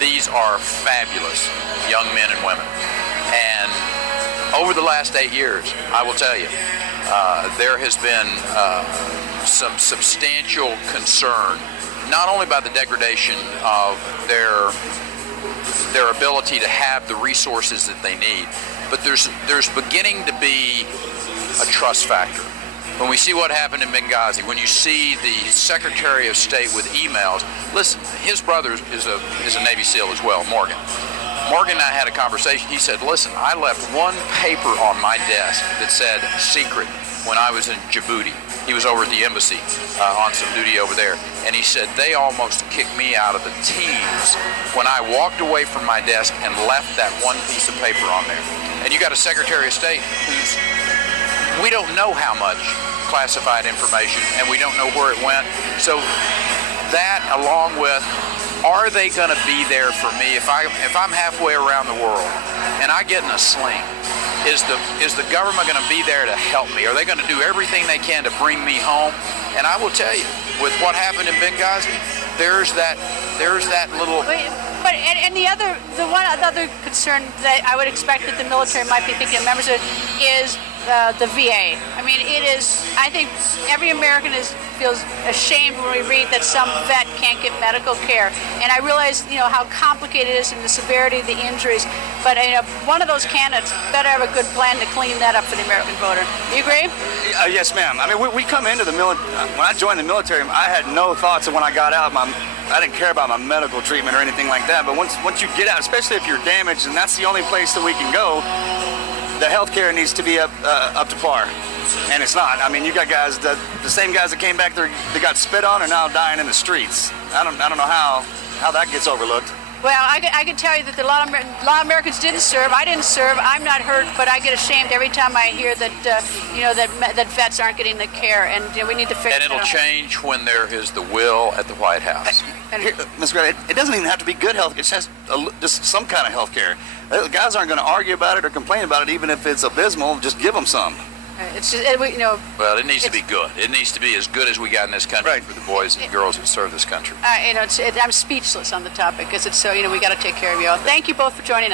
These are fabulous young men and women. And over the last 8 years, I will tell you, there has been some substantial concern, not only by the degradation of their ability to have the resources that they need, but there's beginning to be a trust factor. When we see what happened in Benghazi, when you see the Secretary of State with emails, listen, his brother is a Navy SEAL as well, Morgan. Morgan and I had a conversation. He said, listen, I left one paper on my desk that said secret when I was in Djibouti. He was over at the embassy on some duty over there. And he said, they almost kicked me out of the teams when I walked away from my desk and left that one piece of paper on there. And you got a Secretary of State who's, we don't know how much classified information, and we don't know where it went. So that, along with, are they going to be there for me if I'm halfway around the world and I get in a sling? Is the government going to be there to help me? Are they going to do everything they can to bring me home? And I will tell you, with what happened in Benghazi, there's that little. But the one other concern that I would expect that the military might be thinking of members of is the VA. I mean, it is. I think every American feels ashamed when we read that some vet can't get medical care, and I realize how complicated it is and the severity of the injuries. But one of those candidates better have a good plan to clean that up for the American voter. You agree? Yes, ma'am. I mean, we come into the military. When I joined the military, I had no thoughts of when I got out. I didn't care about my medical treatment or anything like that. But once you get out, especially if you're damaged, and that's the only place that we can go, the health care needs to be up to par. And it's not. I mean, you got guys, the same guys that came back there that got spit on are now dying in the streets. I don't know how that gets overlooked. Well, I can tell you that a lot of Americans didn't serve. I didn't serve. I'm not hurt, but I get ashamed every time I hear that that vets aren't getting the care, and we need to fix it. And it'll change when there is the will at the White House. Ms. Gray, it doesn't even have to be good health. It's just some kind of health care. The guys aren't going to argue about it or complain about it, even if it's abysmal. Just give them some. It's just, well, it needs to be good. It needs to be as good as we got in this country for the boys and girls that serve this country. I'm speechless on the topic because it's so, we got to take care of you all. Thank you both for joining us.